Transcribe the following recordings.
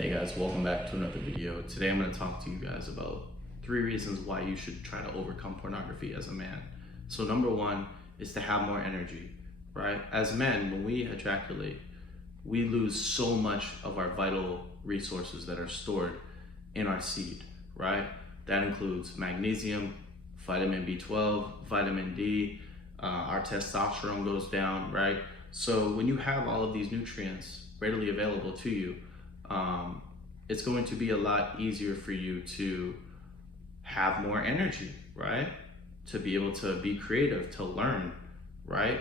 Hey guys, welcome back to another video. Today I'm going to talk to you guys about 3 reasons why you should try to overcome pornography as a man. So number 1 is to have more energy, right? As men, when we ejaculate, we lose so much of our vital resources that are stored in our seed, right? That includes magnesium, vitamin B12, vitamin D, our testosterone goes down, right? So when you have all of these nutrients readily available to you, it's going to be a lot easier for you to have more energy, right? To be able to be creative, to learn, right?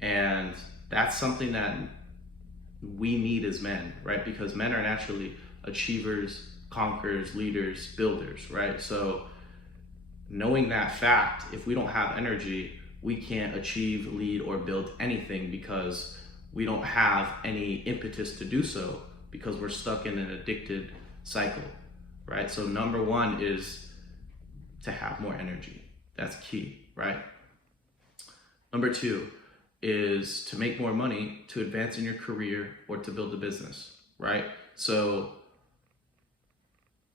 And that's something that we need as men, right? Because men are naturally achievers, conquerors, leaders, builders, right? So knowing that fact, if we don't have energy, we can't achieve, lead, or build anything because we don't have any impetus to do so because we're stuck in an addicted cycle, right? So number 1 is to have more energy. That's key, right? Number 2 is to make more money, to advance in your career, or to build a business, right? So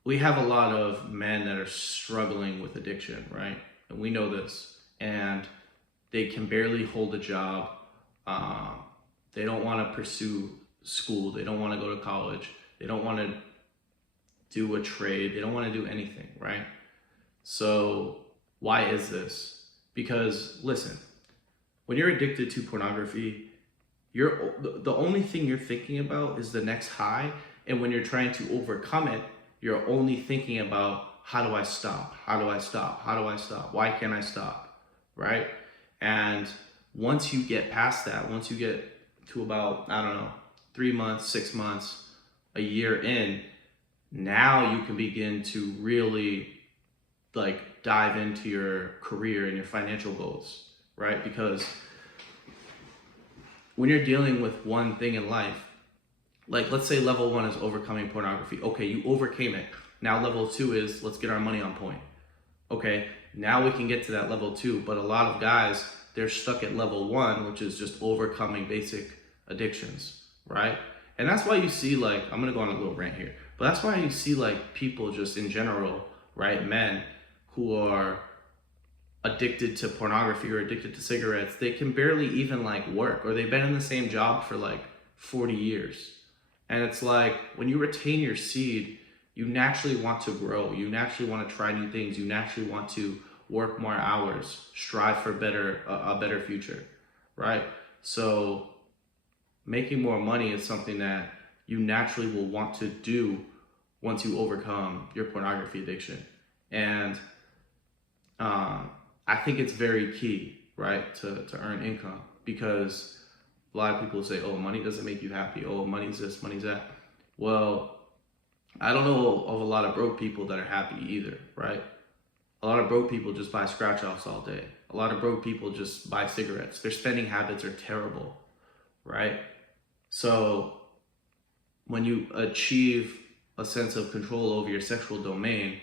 we have a lot of men that are struggling with addiction, right? And we know this, and they can barely hold a job. They don't want to pursue school. They don't want to go to college. They don't want to do a trade. They don't want to do anything, right? So why is this? Because listen, when you're addicted to pornography, the only thing you're thinking about is the next high. And when you're trying to overcome it, you're only thinking about, how do I stop? How do I stop? How do I stop? Why can't I stop? Right? And once you get past that, once you get to about, 3 months, 6 months, a year in, now you can begin to really dive into your career and your financial goals, right? Because when you're dealing with one thing in life, let's say level 1 is overcoming pornography. Okay, you overcame it. Now level 2 is, let's get our money on point. Okay, now we can get to that level 2, but a lot of guys, they're stuck at level 1, which is just overcoming basic addictions, right? And that's why you see, I'm gonna go on a little rant here, but that's why you see people just in general, right? Men who are addicted to pornography or addicted to cigarettes, they can barely even work, or they've been in the same job for 40 years. And it's when you retain your seed, you naturally want to grow. You naturally want to try new things. You naturally want to work more hours, strive for a better future, right? So making more money is something that you naturally will want to do once you overcome your pornography addiction. And I think it's very key, right, to earn income, because a lot of people say, oh, money doesn't make you happy. Oh, money's this, money's that. Well, I don't know of a lot of broke people that are happy either, right? A lot of broke people just buy scratch-offs all day. A lot of broke people just buy cigarettes. Their spending habits are terrible, right? So when you achieve a sense of control over your sexual domain,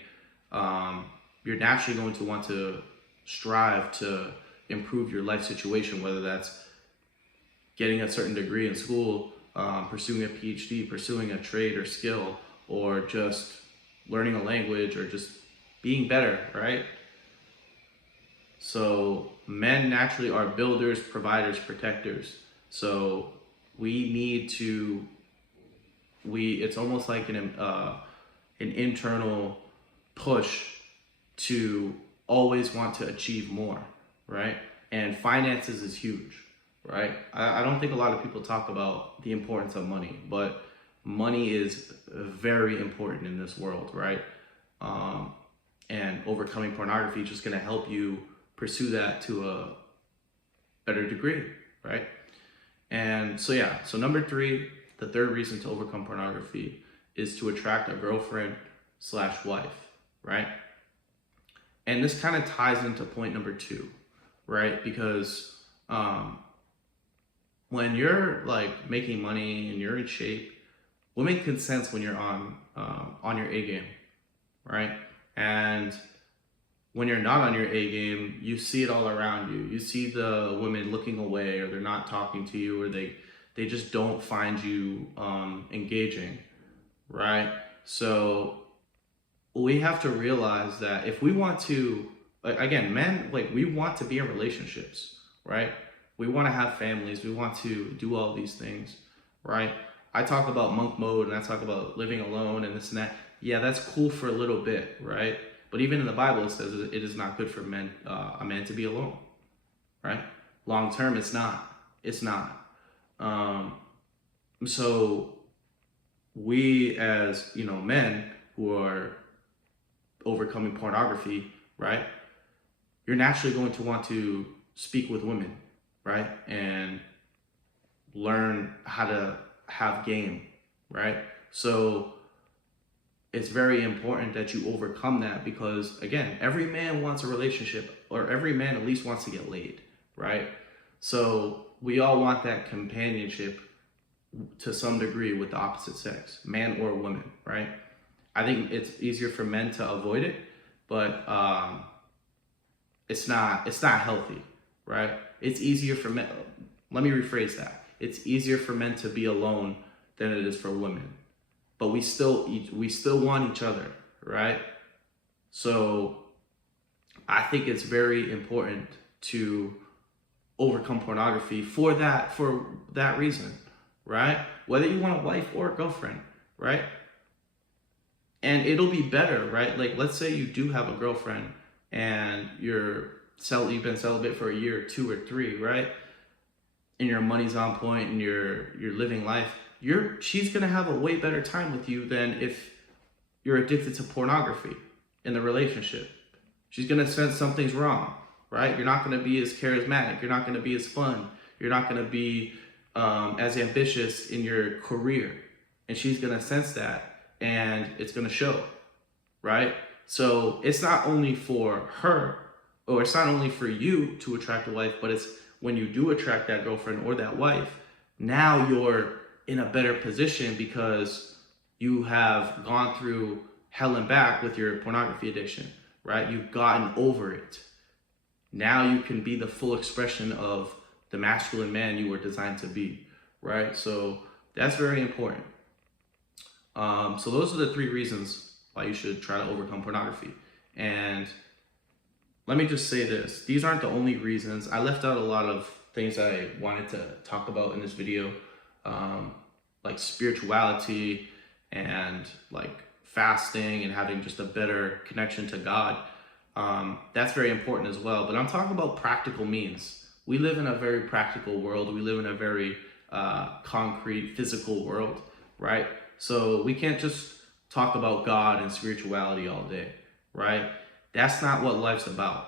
you're naturally going to want to strive to improve your life situation, whether that's getting a certain degree in school, pursuing a PhD, pursuing a trade or skill, or just learning a language, or just being better, right? So men naturally are builders, providers, protectors. So we need to, it's almost like an internal push to always want to achieve more, right? And finances is huge, right? I don't think a lot of people talk about the importance of money, but money is very important in this world, right? And overcoming pornography is just going to help you pursue that to a better degree, right? And so number 3, the third reason to overcome pornography is to attract a girlfriend/wife, right? And this kind of ties into point number 2, right? Because when you're making money and you're in shape, women can sense when you're on your A game, right? And when you're not on your A game, you see it all around you. You see the women looking away, or they're not talking to you, or they just don't find you engaging. right? So we have to realize that if we want to, like, again, men, like, we want to be in relationships, right? We want to have families. We want to do all these things, right? I talk about monk mode and I talk about living alone and this and that. Yeah, that's cool for a little bit, right? But even in the Bible, it says it is not good for a man to be alone, right? Long term, it's not. It's not. Um, so we, as men who are overcoming pornography, right? You're naturally going to want to speak with women, right? And learn how to have game, right? So it's very important that you overcome that because, again, every man wants a relationship, or every man at least wants to get laid, right? So we all want that companionship to some degree with the opposite sex, man or woman, right? I think it's easier for men to avoid it, but it's not healthy, right? It's easier for men. Let me rephrase that. It's easier for men to be alone than it is for women, but we still want each other, right? So I think it's very important to overcome pornography for that reason, right? Whether you want a wife or a girlfriend, right? And it'll be better, right? Like, let's say you do have a girlfriend and you've been celibate for a year or 2 or 3, right? And your money's on point and you're living life. She's gonna have a way better time with you than if you're addicted to pornography in the relationship. She's gonna sense something's wrong, right? You're not gonna be as charismatic. You're not gonna be as fun. You're not gonna be as ambitious in your career, and she's gonna sense that, and it's gonna show, right? So it's not only for her, or it's not only for you to attract a wife, but it's when you do attract that girlfriend or that wife, now you're in a better position because you have gone through hell and back with your pornography addiction, right? You've gotten over it. Now you can be the full expression of the masculine man you were designed to be, right? So that's very important. So those are the 3 reasons why you should try to overcome pornography. And let me just say this. These aren't the only reasons. I left out a lot of things I wanted to talk about in this video, like spirituality and like fasting and having just a better connection to God. That's very important as well. But I'm talking about practical means. We live in a very practical world. We live in a very concrete, physical world, right? So we can't just talk about God and spirituality all day, right? That's not what life's about.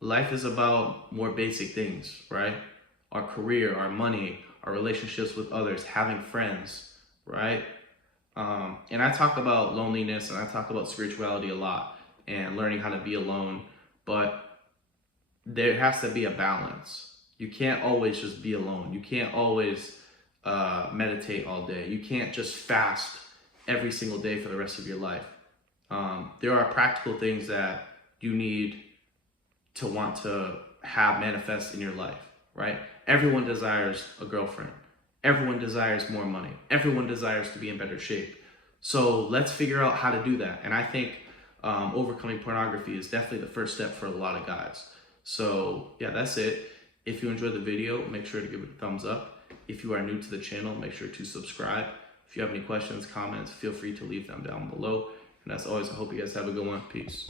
Life is about more basic things, right? Our career, our money, our relationships with others, having friends, right? And I talk about loneliness and I talk about spirituality a lot and learning how to be alone, but there has to be a balance. You can't always just be alone. You can't always meditate all day. You can't just fast every single day for the rest of your life. There are practical things that you need to want to have manifest in your life, right? Everyone desires a girlfriend. Everyone desires more money. Everyone desires to be in better shape. So let's figure out how to do that. And I think overcoming pornography is definitely the first step for a lot of guys. So yeah, that's it. If you enjoyed the video, make sure to give it a thumbs up. If you are new to the channel, make sure to subscribe. If you have any questions, comments, feel free to leave them down below. And as always, I hope you guys have a good one. Peace.